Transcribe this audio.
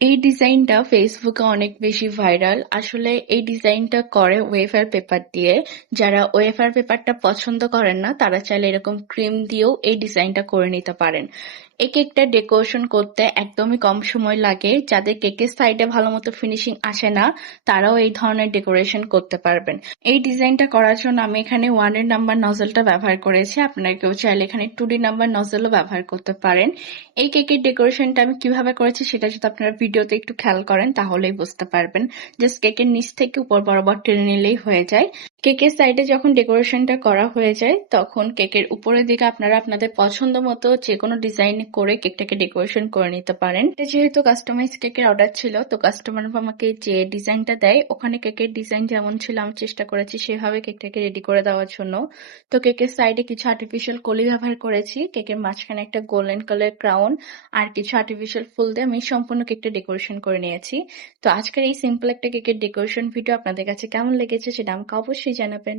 এই ডিজাইনটা ফেসবুকে অনেক বেশি ভাইরাল। আসলে এই ডিজাইনটা করে ওয়েফার পেপার দিয়ে। যারা ওয়েফার পেপারটা পছন্দ করেন না তারা চাইলে এরকম ক্রিম দিয়েও এই ডিজাইনটা করে নিতে পারেন। এই কেকটা ডেকোরেশন করতে একদমই কম সময় লাগে। যাদের কেকের সাইডে ভালো মতো ফিনিশিং আসে না তারাও এই ধরনের ডেকোরেশন করতে পারবেন। এই ডিজাইনটা করার জন্য আমি এখানে 1 নাম্বার নজলটা ব্যবহার করেছি। আপনারা কেউ চাইলে এখানে 2D নাম্বার নজলও ব্যবহার করতে পারেন। এই কেকের ডেকোরেশনটা আমি কিভাবে করেছি সেটা যদি আপনারা ভিডিওতে একটু খেয়াল করেন তাহলেই বুঝতে পারবেন। জাস্ট কেকের নিচ থেকে উপর বরাবর টেনে নিলেই হয়ে যায়। কেকের সাইডে যখন ডেকোরেশনটা করা হয়ে যায় তখন কেকের উপরের দিকে আপনারা আপনাদের পছন্দ মতো যে কোনো ডিজাইন করে কেকটাকে ডেকোরেশন করে নিতে পারেন। এটা যেহেতু কাস্টমাইজ কেকের অর্ডার ছিল তো কাস্টমার আমাকে যে ডিজাইনটা দেয় ওখানে কেকের ডিজাইন যেমন ছিল আমি চেষ্টা করেছি সেভাবে কেকটাকে রেডি করে দেওয়ার জন্য। তো কেকের সাইডে কিছু আর্টিফিশিয়াল কলি ব্যবহার করেছি, কেকের মাঝখানে একটা গোল্ডেন কালার ক্রাউন আর কিছু আর্টিফিশিয়াল ফুল দিয়ে আমি সম্পূর্ণ কেকটা ডেকোরেশন করে নিয়েছি। তো আজকের এই সিম্পল একটা কেকের ডেকোরেশন ভিডিও আপনাদের কাছে কেমন লেগেছে সেটা আমাকে অবশ্যই জানাবেন।